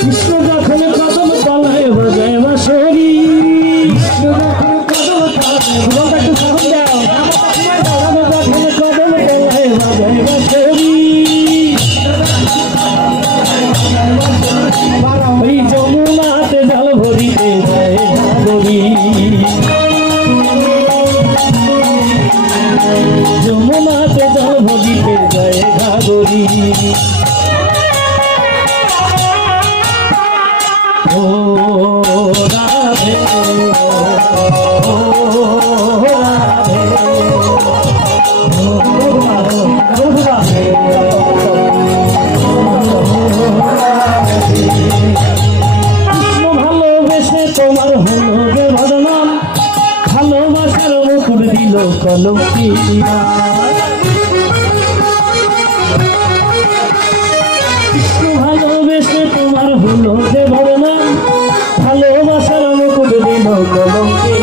কৃষ্ণ যখন কদম তলায় বাজায় বাঁশরি, কৃষ্ণ যখন কদম তলায় একটু সাহস দাও, যখন কদম তলায় বাজায় বাঁশরি, ওই যমুনাতে জল ভরিতে যায় ঘাগরি, যমুনাতে জল ভরিতে যায় ঘাগরি। ও রাধে ও রাধে কৃষ্ণ ভালোবেসে তোমার হলো গে বদনাম, ভালোবাসার মুকুট দিল কলঙ্কি। কৃষ্ণ ভালোবেসে তোমার হলো গে বদনাম, ভালোবাসার মুকুট দিল কলঙ্কি।